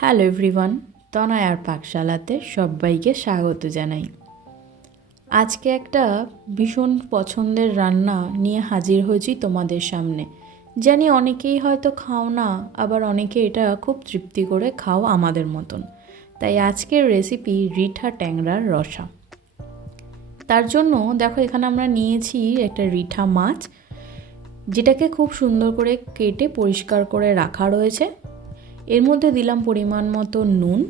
Hello everyone, তনয়ার পাকশালাতে সবাইকে স্বাগত জানাই। আজকে একটা ভীষণ পছন্দের রান্না নিয়ে হাজির হয়েছি তোমাদের সামনে। জানি অনেকেই হয়তো খাও না, আবার অনেকে এটা খুব তৃপ্তি করে খাও আমাদের মতন। তাই আজকের রেসিপি রিঠা ট্যাংরার রসা। তার জন্য দেখো এখানে আমরা নিয়েছি একটা রিঠা মাছ, যেটাকে খুব সুন্দর করে কেটে পরিষ্কার করে রাখা রয়েছে। এর মধ্যে দিলাম পরিমাণ মতো নুন,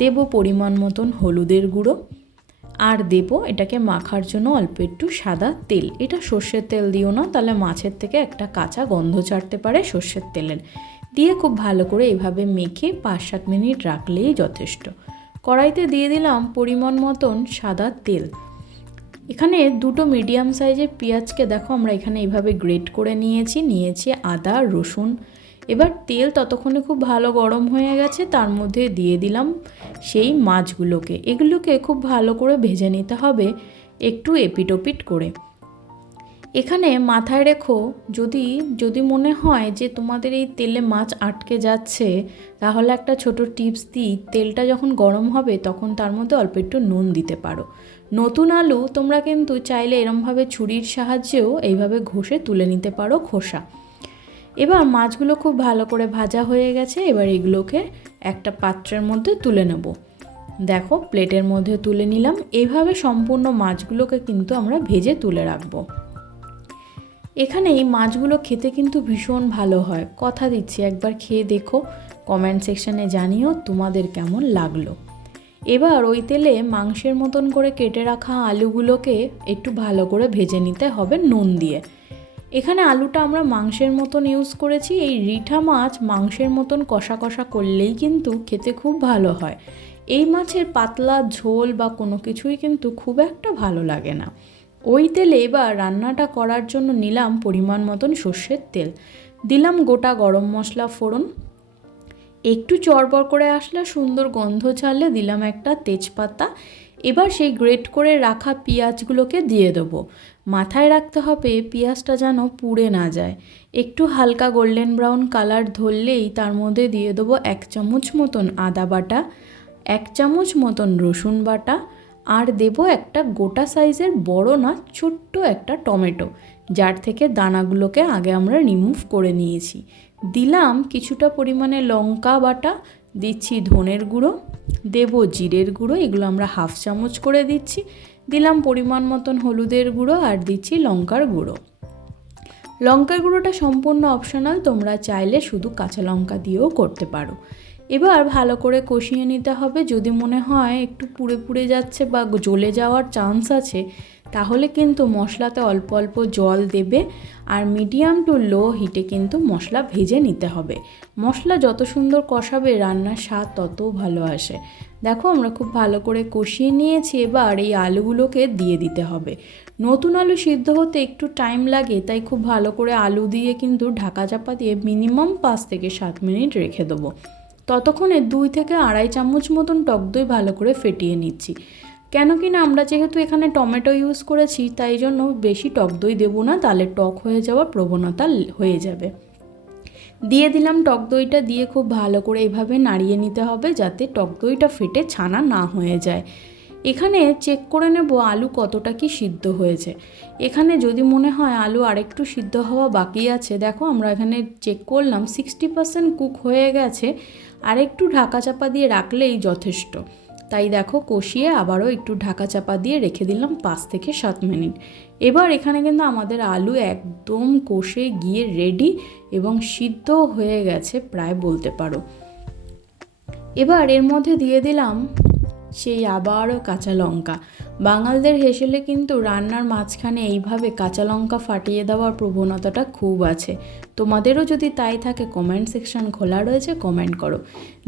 দেব পরিমাণ মতন হলুদের গুঁড়ো, আর দেব এটাকে মাখার জন্য অল্প একটু সাদা তেল। এটা সর্ষের তেল দিও না, তাহলে মাছের থেকে একটা কাঁচা গন্ধ ছাড়তে পারে সর্ষের তেলের। দিয়ে খুব ভালো করে এভাবে মেখে 5-7 মিনিট রাখলেই যথেষ্ট। কড়াইতে দিয়ে দিলাম পরিমাণ মতন সাদা তেল। এখানে দুটো মিডিয়াম সাইজের পেঁয়াজকে দেখো আমরা এখানে এইভাবে গ্রেট করে নিয়েছি আদা রসুন। এবার তেল ততক্ষণে খুব ভালো গরম হয়ে গেছে, তার মধ্যে দিয়ে দিলাম সেই মাছগুলোকে। এগুলোকে খুব ভালো করে ভেজে নিতে হবে, একটু এপিট ওপিট করে। এখানে মাথায় রেখো, যদি মনে হয় যে তোমাদের এই তেলে মাছ আটকে যাচ্ছে, তাহলে একটা ছোট টিপস দিই, তেলটা যখন গরম হবে তখন তার মধ্যে অল্প একটু নুন দিতে পারো। নতুন আলু তোমরা কিন্তু চাইলে এরমভাবে ছুরির সাহায্যেও এইভাবে ঘষে তুলে নিতে পারো খোসা। এবার মাছগুলো খুব ভালো করে ভাজা হয়ে গেছে, এবার এগুলোকে একটা পাত্রের মধ্যে তুলে নেব। দেখো প্লেটের মধ্যে তুলে নিলাম। এইভাবে সম্পূর্ণ মাছগুলোকে কিন্তু আমরা ভেজে তুলে রাখবো। এখানে এই মাছগুলো খেতে কিন্তু ভীষণ ভালো হয়, কথা দিচ্ছি, একবার খেয়ে দেখো, কমেন্ট সেকশানে জানিও তোমাদের কেমন লাগলো। এবার ওই তেলে মাংসের মতন করে কেটে রাখা আলুগুলোকে একটু ভালো করে ভেজে নিতে হবে নুন দিয়ে। এখানে আলুটা আমরা মাংসের মতন ইউজ করেছি। এই রিঠা মাছ মাংসের মতন কষা কষা করলেই কিন্তু খেতে খুব ভালো হয়। এই মাছের পাতলা ঝোল বা কোনো কিছুই কিন্তু খুব একটা ভালো লাগে না। ওই তেলে এবার রান্নাটা করার জন্য নিলাম পরিমাণ মতন সর্ষের তেল, দিলাম গোটা গরম মশলা ফোড়ন, একটু চড়বড় করে আসলে সুন্দর গন্ধ ছাড়লে দিলাম একটা তেজপাতা। এবার সেই গ্রেট করে রাখা পেঁয়াজগুলোকে দিয়ে দেবো। মাথায় রাখতে হবে পেঁয়াজটা যেন পুড়ে না যায়। একটু হালকা গোল্ডেন ব্রাউন কালার ধরলেই তার মধ্যে দিয়ে দেবো 1 চামচ মতন আদা বাটা, 1 চামচ মতন রসুন বাটা, আর দেবো একটা গোটা সাইজের বড় না ছোট্ট একটা টমেটো, যার থেকে দানাগুলোকে আগে আমরা রিমুভ করে নিয়েছি। দিলাম কিছুটা পরিমাণে লঙ্কা বাটা, দিচ্ছি ধনের গুঁড়ো, দেব জিরের গুঁড়ো, এগুলো আমরা 1/2 চামচ করে দিচ্ছি। দিলাম পরিমাণ মতন হলুদের গুঁড়ো, আর দিচ্ছি লঙ্কার গুঁড়ো। লঙ্কার গুঁড়োটা সম্পূর্ণ অপশনাল, তোমরা চাইলে শুধু কাঁচা লঙ্কা দিয়েও করতে পারো। এবার ভালো করে কষিয়ে নিতে হবে। যদি মনে হয় একটু পুড়ে পুড়ে যাচ্ছে বা জ্বলে যাওয়ার চান্স আছে, তাহলে কিন্তু মশলাতে অল্প অল্প জল দেবে, আর মিডিয়াম টু লো হিটে কিন্তু মশলা ভেজে নিতে হবে। মশলা যত সুন্দর কষাবে রান্নার স্বাদ তত ভালো আসে। দেখো আমরা খুব ভালো করে কষিয়ে নিয়েছি, এবার এই আলুগুলোকে দিয়ে দিতে হবে। নতুন আলু সিদ্ধ হতে একটু টাইম লাগে, তাই খুব ভালো করে আলু দিয়ে কিন্তু ঢাকা চাপা দিয়ে মিনিমাম 5 থেকে 7 মিনিট রেখে দেবো। ততক্ষণে 2 থেকে আড়াই চামচ মতন টক দই ভালো করে ফেটিয়ে নিচ্ছি। কেন কি না আমরা যেহেতু এখানে টমেটো ইউজ করেছি, তাই জন্য বেশি টক দই দেবো না, তাহলে টক হয়ে যাওয়ার প্রবণতা হয়ে যাবে। দিয়ে দিলাম টক দইটা, দিয়ে খুব ভালো করে এইভাবে নাড়িয়ে নিতে হবে, যাতে টক দইটা ফেটে ছানা না হয়ে যায়। এখানে চেক করে নেব আলু কতটা কি সিদ্ধ হয়েছে। এখানে যদি মনে হয় আলু আরেকটু সিদ্ধ হওয়া বাকি আছে, দেখো আমরা এখানে চেক করলাম 60% কুক হয়ে গেছে, আর একটু ঢাকা চাপা দিয়ে রাখলেই যথেষ্ট। তাই দেখো কষিয়ে আবারও একটু ঢাকা চাপা দিয়ে রেখে দিলাম 5 থেকে 7 মিনিট। এবার এখানে কিন্তু আমাদের আলু একদম কষে গিয়ে রেডি এবং সিদ্ধ হয়ে গেছে প্রায় বলতে পারো। এবার এর মধ্যে দিয়ে দিলাম সেই আবারও কাঁচা লঙ্কা। বাঙালদের হেসেলে কিন্তু রান্নার মাঝখানে এইভাবে কাঁচা লঙ্কা ফাটিয়ে দেওয়ার প্রবণতাটা খুব আছে। তোমাদেরও যদি তাই থাকে কমেন্ট সেকশন খোলা রয়েছে, কমেন্ট করো।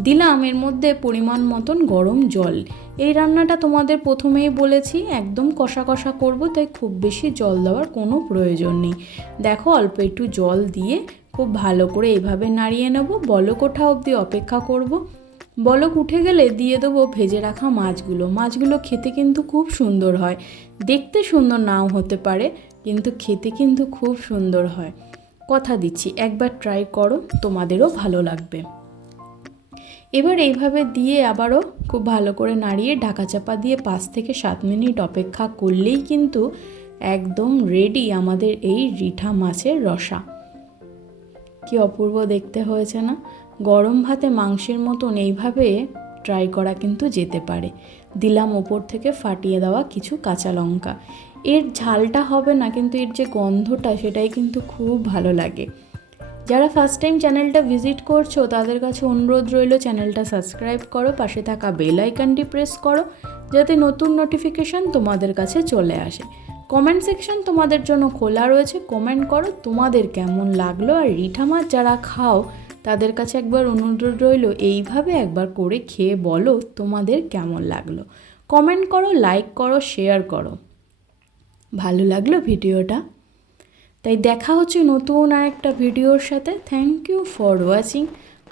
দিলাম এর মধ্যে পরিমাণ মতন গরম জল। এই রান্নাটা তোমাদের প্রথমেই বলেছি একদম কষা কষা করব, তাই খুব বেশি জল দেওয়ার কোনো প্রয়োজন নেই। দেখো অল্প একটু জল দিয়ে খুব ভালো করে এইভাবে নাড়িয়ে নেব। বলক ওঠা অবধি অপেক্ষা করব। বলক উঠে গেলে দিয়ে দেবো ভেজে রাখা মাছগুলো খেতে কিন্তু খুব সুন্দর হয়। দেখতে সুন্দর নাও হতে পারে, কিন্তু খেতে কিন্তু খুব সুন্দর হয়, কথা দিচ্ছি। একবার ট্রাই করো, তোমাদেরও ভালো লাগবে। এবার এইভাবে দিয়ে আবারও খুব ভালো করে নাড়িয়ে ঢাকা চাপা দিয়ে 5 থেকে 7 মিনিট অপেক্ষা করলেই কিন্তু একদম রেডি আমাদের এই রিঠা মাছের রসা। কি অপূর্ব দেখতে হয়েছে না? গরম ভাতে মাংসের মতন এইভাবে ট্রাই করা কিন্তু যেতে পারে। দিলাম ওপর থেকে ফাটিয়ে দেওয়া কিছু কাঁচা লঙ্কা। এর ঝালটা হবে না, কিন্তু এর যে গন্ধটা সেটাই কিন্তু খুব ভালো লাগে। যারা ফার্স্ট টাইম চ্যানেলটা ভিজিট করছো তাদের কাছে অনুরোধ রইল, চ্যানেলটা সাবস্ক্রাইব করো, পাশে থাকা বেল আইকনটি প্রেস করো যাতে নতুন নোটিফিকেশান তোমাদের কাছে চলে আসে। কমেন্ট সেকশন তোমাদের জন্য খোলা রয়েছে, কমেন্ট করো তোমাদের কেমন লাগলো। আর রিঠা মাছ যারা খাও তাদের কাছে একবার অনুরোধ রইল, এইভাবে একবার করে খেয়ে বলো তোমাদের কেমন লাগলো। কমেন্ট করো, লাইক করো, শেয়ার করো। ভালো লাগলো ভিডিওটা? তাই দেখা হচ্ছে নতুন আরেকটা ভিডিওর সাথে। Thank you for watching.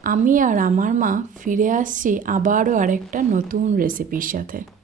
আমি আর আমার মা ফিরে আসছি আবারও আরেকটা নতুন রেসিপির সাথে।